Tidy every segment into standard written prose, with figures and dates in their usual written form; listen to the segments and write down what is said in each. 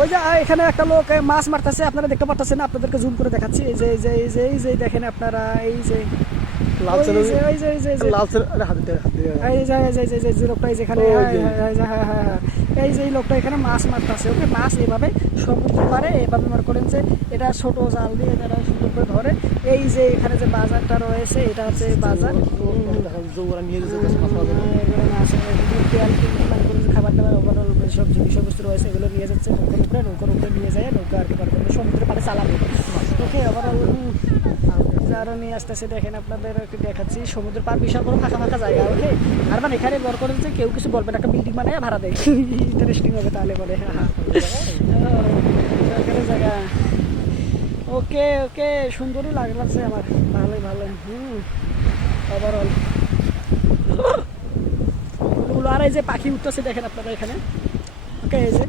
ওই যে এখানে একটা লোক মাছ মারতেছে, আপনারা দেখতে পাচ্ছেন, আপনাদেরকে জুম করে দেখাচ্ছি। এই যে এই যে এই যে এই যে দেখেন আপনারা, এই যে লাল ছেলে এই যে এই যে এই যে লাল ছেলে আরে হাতে এই যে এই যে এই যে যে লোকটা যেখানে, এই যে এই লোকটা এখানে মাছ মারতেছে। ওকে, মাছ এভাবে সমুদ্র পারে এভাবে মনে করেন যে এটা ছোট জাল দিয়ে তারা সুন্দর করে ধরে। এই যে এখানে যে বাজারটা রয়েছে এটা হচ্ছে বাজার। ওরা নিয়ে যাচ্ছে মাছ মাছ তেল খাবার দাবার ওভারঅল সব যে বিষয়বস্তু রয়েছে এগুলো নিয়ে যাচ্ছে নৌকার উপরে নিয়ে যায়, নৌকা আর কি সমুদ্রের পাড়ে চালাবে। ওকে, ওভারঅল আরও নিয়ে আসতেছে। দেখেন আপনাদের দেখাচ্ছি সমুদ্রের পার বিশাল বড় ফাঁকা ফাঁকা জায়গা। ওকে, আর মানে এখানে বড় করে যে কেউ কিছু বলবে না, একটা বিল্ডিং বানায় ভাড়া দেয়, ইন্টারেস্টিং হবে তাহলে বলে। সরকারি জায়গা। ওকে ওকে, সুন্দরই লাগছে আমার, ভালোই ভালো। ওভারঅল আর এই যে পাখি উঠতেছে দেখেন আপনারা এখানে। ওকে, এই যে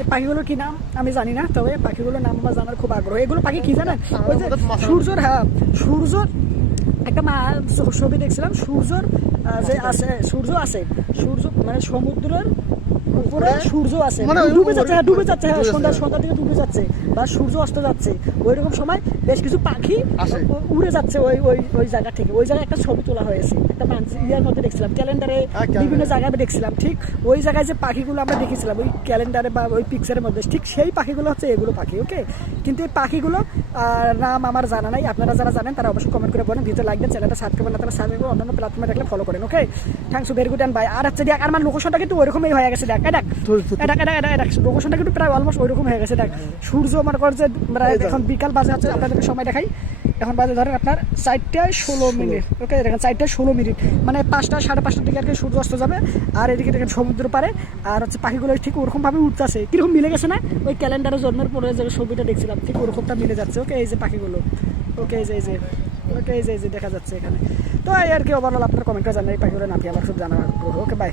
এই পাখিগুলোর কি নাম আমি জানি না, তবে পাখিগুলোর নাম আমার জানার খুব আগ্রহ। এগুলো পাখি কি জানেন, ওই যে সূর্যর, হ্যাঁ সূর্যর একটা ছবি দেখছিলাম, সূর্যর যে আছে, সূর্য আছে, সূর্য মানে সমুদ্রের উপরে সূর্য আছে, ডুবে যাচ্ছে, হ্যাঁ ডুবে যাচ্ছে, হ্যাঁ সন্ধ্যার দিকে ডুবে যাচ্ছে বা সূর্য অস্ত যাচ্ছে, ওই রকম সময় বেশ কিছু পাখি উড়ে যাচ্ছে ওই ওই ওই জায়গা থেকে। ওই জায়গায় একটা ছবি তোলা হয়েছে, একটা ইয়ার মধ্যে দেখছিলাম, ক্যালেন্ডারে বিভিন্ন জায়গায় দেখছিলাম। ঠিক ওই জায়গায় যে পাখিগুলো আমরা দেখেছিলাম ওই ক্যালেন্ডারে বা ওই পিকচারের মধ্যে, ঠিক সেই পাখিগুলো হচ্ছে এগুলো পাখি। ওকে, কিন্তু এই পাখিগুলো নাম আমার জানা নাই, আপনারা যারা জানেন তারা অবশ্যই কমেন্ট করে বলেন। ভিডিও লাইক দেন, চ্যানেলটা সাবস্ক্রাইব করেন, তারা সাবস্ক্রাইব করে অন্যান্য প্ল্যাটফর্মে দেখলে ফলো করেন। Okay, thanks very good and bye. আর হচ্ছে দেখ, আর আমার লোকেশনটা কিন্তু ওইরকমই হয়ে গেছে। দেখ দেখ লোকেশনটা কিন্তু প্রায় অলমোস্ট ওইরকম হয়ে গেছে। দেখ সূর্য মনে করছে এখন বিকাল বাজে হচ্ছে, আপনাদেরকে সময় দেখাই, এখন বাজে ধরেন আপনার 4:16। ওকে, দেখেন 4:16, মানে 5টা 5:30 দিকে আর কি সূর্য অস্ত যাবে। আর এদিকে দেখেন সমুদ্র পারে আর হচ্ছে পাখিগুলো ঠিক ওরকমভাবে উঠতেছে, কীরকম মিলে গেছে না ওই ক্যালেন্ডারে জন্মের পরে যে ছবিটা দেখছিলাম, ঠিক ওরকমটা মিলে যাচ্ছে। ওকে, এই যে পাখিগুলো, ওকে এই যে এই যে ওকে এই যে দেখা যাচ্ছে এখানে। তো এই আর কি ওভারঅল আপনার কমেন্টটা জানাই, এই পাখিগুলো নাকি আমার খুব জানা। ওকে, বাই।